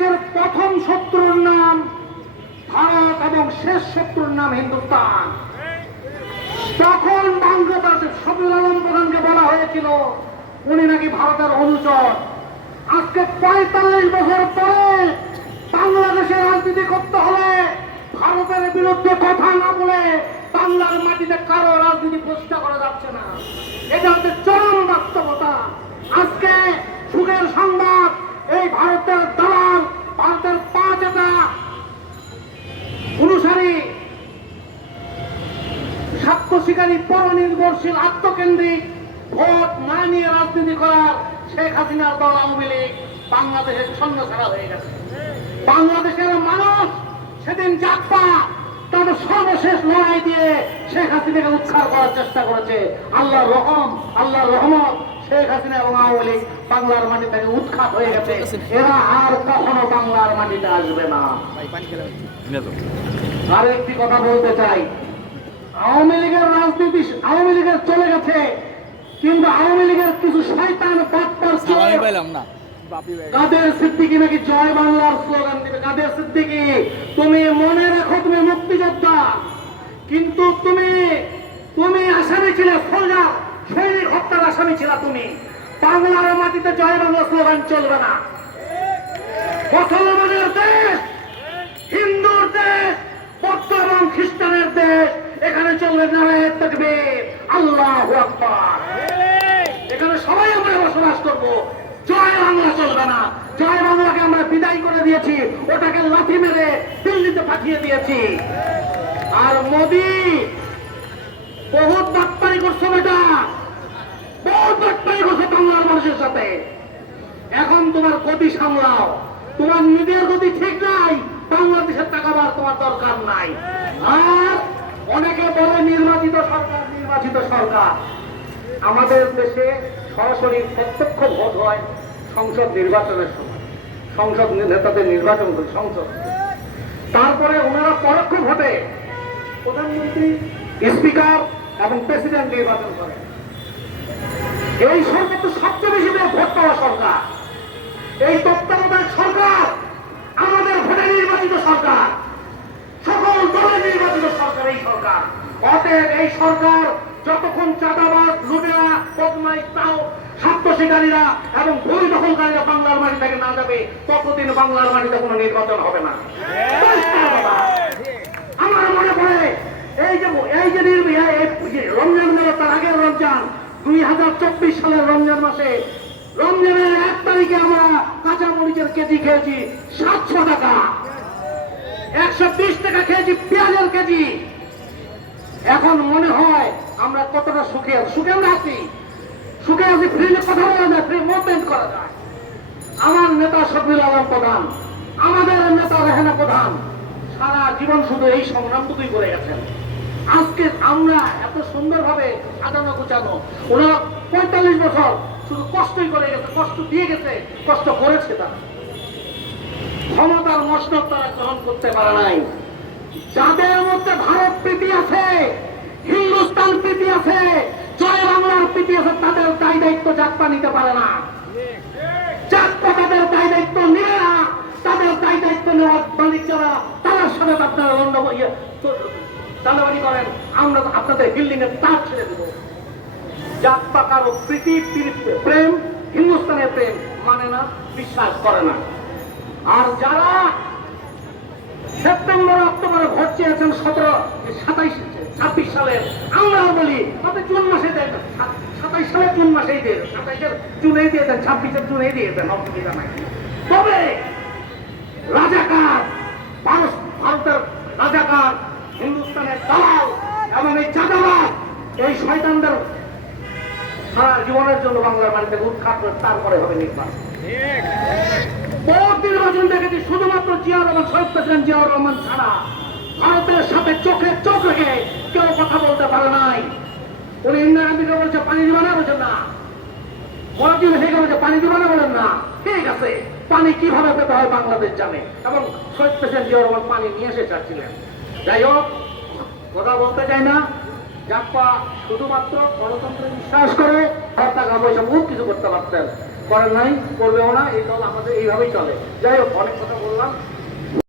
বাংলাদেশের প্রথম শত্রুর নাম ভারত এবং শেষ শত্রুর নাম হিন্দুস্তান। তখন বাংলাদেশের শফিউল আলম প্রধানকে বলা হয়েছিল উনি নাকি ভারতের অনুচর। আজকে ৪৫ বছর পরে বাংলাদেশে রাজনীতি করতে হলে ভারতের বিরুদ্ধে কথা না বলে বাংলার মাটিতে কারো রাজনীতি প্রতিষ্ঠা করা যাচ্ছে না। এটা হচ্ছে চরম বাস্তবতা। আজকে সুখের সংবাদ, এই ভারতের দালাল, ভারতের ৫টা অনুসারী, সাক্ষ্য শিকারী, পরনির্ভরশীল, আত্মকেন্দ্রিক, ভোট না নিয়ে রাজনীতি করার শেখ হাসিনার দল আওয়ামী লীগ বাংলাদেশের ছন্নছাড়া হয়ে গেছে। বাংলাদেশের মানুষ সেদিন জাগপা তাদের সর্বশেষ লড়াই দিয়ে শেখ হাসিনাকে উৎখাত করার চেষ্টা করেছে। আল্লাহর রহম, আল্লাহর রহমত, শেখ হাসিনা এবং আওয়ামী লীগ বাংলার মাটি থেকে উৎখাত হয়ে গেছে। এরা আর কখনো বাংলার মাটিতে আসবে না। আর একটি কথা বলতে চাই, আওয়ামী লীগের রাজনীতি, আওয়ামী লীগের চলে গেছে, কিন্তু আওয়ামী লীগের কিছু শয়তান বাটপার কাদের সিদ্দিকী নাকি জয় বাংলার স্লোগান দিবে। কাদের সিদ্দিকী, তুমি মনে রাখো তুমি মুক্তিযোদ্ধা, কিন্তু তুমি আসামি ছিলে, সোলজার, সৈনিক হত্যার আসামি ছিল তুমি। বাংলার মাটিতে জয় বাংলা স্লোগান চলবে না। মুসলমানের দেশ, হিন্দুর দেশ, বৌদ্ধ এবং খ্রিস্টানের দেশ, এখানে চলবে নারায়ে তাকবীর, আল্লাহু আকবার। এখানে সবাই আমরা বসবাস করবো। জয় বাংলা চলবে না। জয় বাংলাকে আমরা বিদায় করে দিয়েছি, ওটাকে লাথি মেরে দিল্লিতে পাঠিয়ে দিয়েছি। আর মোদি বহুত বাটপারি করছো, বেটা বহুত বাটপারি করছো বাংলার মানুষের সাথে। এখন তোমার গতি সামলাও, তোমার নিজের গতি ঠিক নাই, বাংলাদেশের টাকাবার তোমার দরকার নাই। আর অনেকে বলে নির্বাচিত সরকার, নির্বাচিত সরকার। আমাদের দেশে সরাসরি প্রত্যক্ষ ভোট হয় সংসদ নির্বাচনের সময়, সংসদ নেতাদের নির্বাচন করে সংসদ। তারপরে ওনারা পরোক্ষ ভোটে প্রধানমন্ত্রী, স্পিকার এবং প্রেসিডেন্ট নির্বাচন করে। এই সরকার তো সবচেয়ে বেশি ভোট পাওয়া সরকার। এই তত্ত্বাবধায়ক সরকার আমাদের ভোটে নির্বাচিত সরকার, সকল দলের নির্বাচিত সরকার এই সরকার। অতএব এই সরকার যতক্ষণ চাঁদাবাজ, লুটেরা, বদমাইশ, স্বার্থ শিকারীরা এবং বই দখলকারীরা বাংলার মাটি থেকে না যাবে, ততদিন বাংলার মাটিতে কোনো নির্বাচন হবে না। আমার মনে পড়ে এই যে রমজান গেল, তার আগের রমজান 2024 সালের রমজান মাসে, রমজানের 1 তারিখে আমরা কাঁচা মরিচের কেজি খেয়েছি 700 টাকা, 120 টাকা খেয়েছি পেঁয়াজের কেজি। এখন মনে হয় আমরা কতটা সুখে আমরা আছি, সুখে আছি। ফ্রিতে কথা বলা যায়, ফ্রি মুভমেন্ট করা যায়। আমার নেতা শফিউল আলম প্রধান, আমাদের নেতা রেহানা প্রধান সারা জীবন শুধু এই সংগ্রামটুকুই করে গেছেন। আজকে আমরা এত সুন্দরভাবে সাজানো গুছানো, ওনারা 45 বছর শুধু কষ্টই করে গেছে, কষ্ট দিয়ে গেছে, কষ্ট করেছে। তারা ক্ষমতার মসনদ তারা গ্রহণ করতে পারে নাই। যাদের মধ্যে ভারত প্রীতি আছে, হিন্দুস্তান প্রীতি আছে, জয় বাংলার প্রীতি আছে, তাদের দায় দায়িত্ব জাতপা নিতে পারে না। জাতপা তাদের দায় দায়িত্ব নিয়ে না, তাদের দায় দায়িত্ব নেওয়ার মালিক যারা, তার সাথে আপনারা দালাবাড়ি করেন, আমরা আপনাদের বিল্ডিং এর তার ছেড়ে দেবো। জাতপা কারো প্রীতি, প্রেম, হিন্দুস্তানের প্রেম মানে না, বিশ্বাস করে না। আর যারা সেপ্টেম্বর অক্টোবরে ভোট চেয়েছেন 26 সালের, আমরা বলি আপনি জুন মাসে দেন, 27 সালের জুন মাসেই দেন, 27-এর জুনেই দিয়ে দেন, 26-এর জুনেই দিয়ে দেন, অসুবিধা নাই। তবে রাজাকার, ভারতের রাজাকার, হিন্দুস্তানের দালাল এবং এই চাঁদাবাজ, এই শয়তানদের সারা জীবনের জন্য বাংলার মাটিতে উৎখাত করে তারপরে হবে নির্বাচন। বহু নির্বাচন দেখেছি, শুধুমাত্র জিয়া রহমান, শহীদ প্রেসিডেন্ট জিয়াউর রহমান ছাড়া ভারতের সাথে চোখে চোখ রেখে কেউ কথা বলতে পারে নাই। উনি ইন্দিরা গান্ধীকে বলছে পানি দিবা না, বলছেন না। মরাজিব হেগে বলছে পানি দিবা না, বলেন না। ঠিক আছে, পানি কিভাবে পেতে হয় বাংলাদেশ জানে, এবং শহীদ প্রেসিডেন্ট জিয়াউর রহমান পানি নিয়ে এসে চাচ্ছিলেন। যাই হোক, কথা বলতে চাই না। জাতপা শুধুমাত্র গণতন্ত্রে বিশ্বাস করে, টাকা পয়সা বহুত কিছু করতে পারতেন। করেন নাই, করবেও না। এই দল আমাদের এইভাবেই চলে। যাই হোক, অনেক কথা